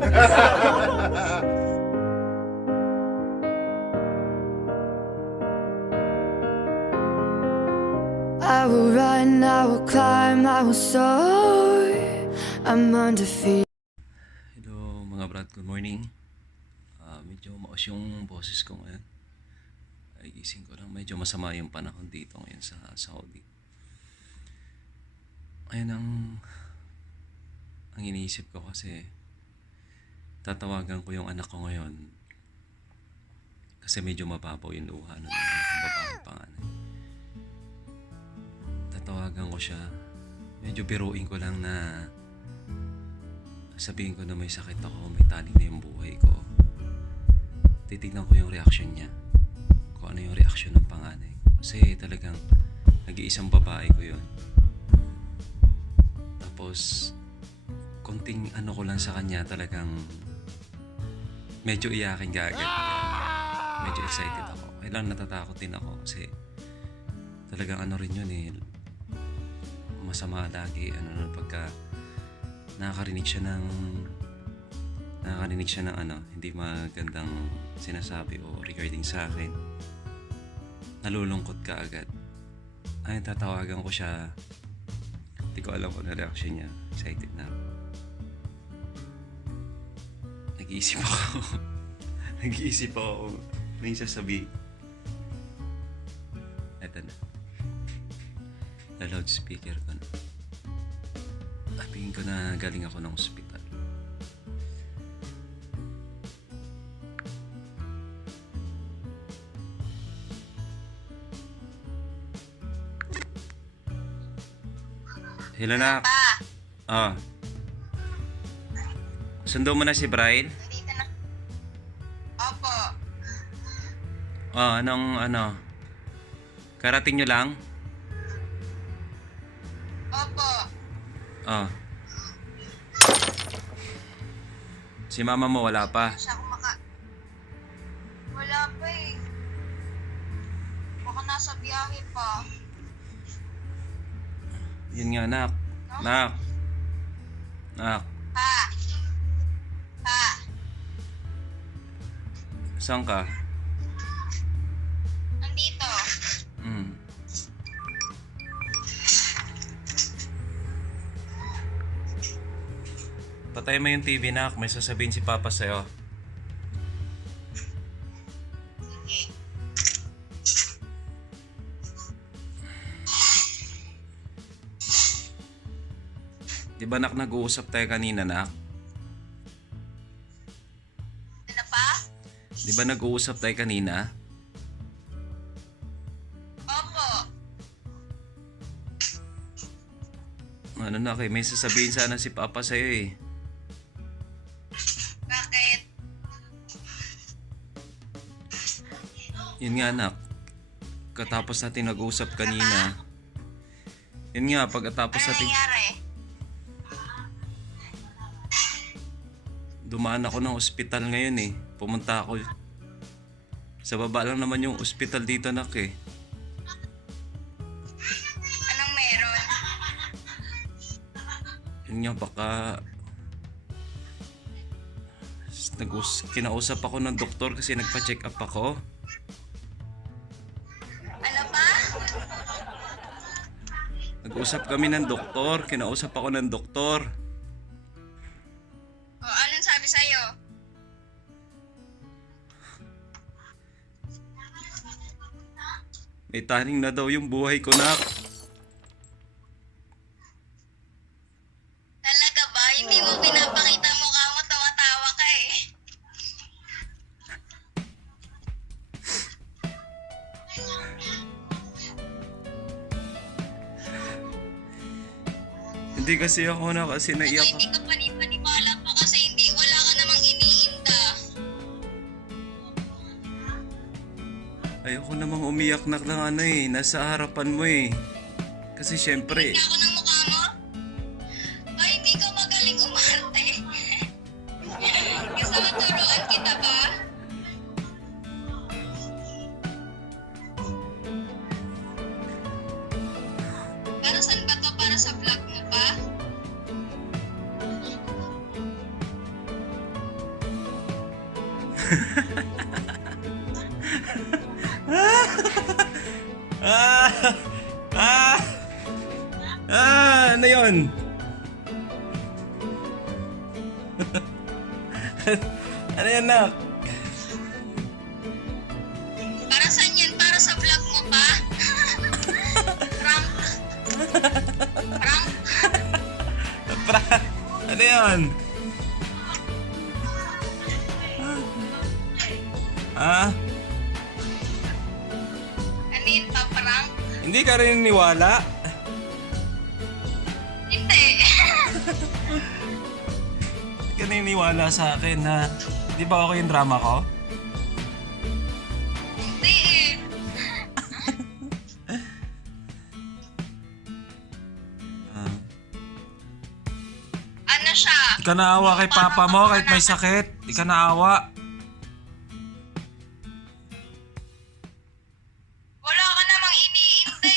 I will run, I will climb, I will soar. I'm undefeated. Hello mga brad, good morning. Medyo maos yung boses ko ngayon. Ay gising ko lang, medyo masama yung panahon dito ngayon sa Saudi. Ayun ang iniisip ko kasi tatawagan ko yung anak ko ngayon kasi medyo mababaw yung luha ng babae panganay. Tatawagan ko siya, medyo biruin ko lang na sabihin ko na may sakit ako, may tali na yung buhay ko. Titignan ko yung reaction niya, kung ano yung reaction ng panganay ko. Kasi talagang nag-iisang babae ko yun. Tapos konting ano ko lang sa kanya, talagang medyo iyakin ka agad. Medyo excited ako. Kailan natatakot din ako kasi talagang ano rin yun eh, masama lagi pagka nakakarinig siya ng hindi magandang sinasabi o regarding sa akin, nalulungkot ka agad. Ay, tatawagan ko siya, hindi ko alam kung ano reaction niya. Excited na ako. Nag-iisip ako may sasabihin. Eto na, na loudspeaker ko na. Sabihin ko na galing ako ng ospital. Hello na. Sundo mo na si Brian? Dito na. Opo. Anong karating nyo lang? Opo. Si mama mo wala pa? Siya wala pa eh. Baka nasa biyahe pa. Yun nga, nak. Nak. Pa. Saan ka? Nandito. Patay mo yung TV, nak. May sasabihin si Papa sa'yo. Sige. Di ba, nak, nag-uusap tayo kanina, nak? Ano pa? Di ba nag-uusap tayo kanina? Opo. Ano, nak, may sasabihin sana si Papa sa'yo eh. Bakit? Yun nga, nak. Katapos natin nag-uusap kanina. Yun nga, pagkatapos Ano natin... nangyari? Dumaan ako ng ospital ngayon eh. Pumunta ako. Sa baba lang naman yung ospital dito, nak eh. Anong meron? Yun nga, baka... Kinausap ako ng doktor kasi nagpa-check up ako. Ano pa? Nag-usap kami ng doktor. Kinausap ako ng doktor. O, anong sabi sa'yo? May taning na daw yung buhay ko, nak. Talaga ba? Hindi mo pinapakita ang mukha mo, tawa-tawa ka eh. Hindi kasi ako na kasi naiyak Hindi ka panipaniwala pa kasi wala ka namang iniinda. Ayoko namang umiyak, nak, lang nasa harapan mo eh. Kasi syempre, Hindi ako ng mukha mo? Ba, hindi ka magaling umarte. Gusto maturuan kita ba? Para saan ba to? Para sa vlog mo pa? Ah! Ah! Ano yun? Ano yan, nak? Para saan yan? Para sa vlog mo pa? Prank. Prank. Ano yan? Ah? Ano yun pa? Prank? Hindi ka rin niwala? Hindi. Hindi ka niniwala sa akin na di ba ako yung drama ko? Hindi eh. Ah. Ano siya? Di ka naawa kay papa mo kahit may sakit. Di ka naawa. Wala ka namang iniintay.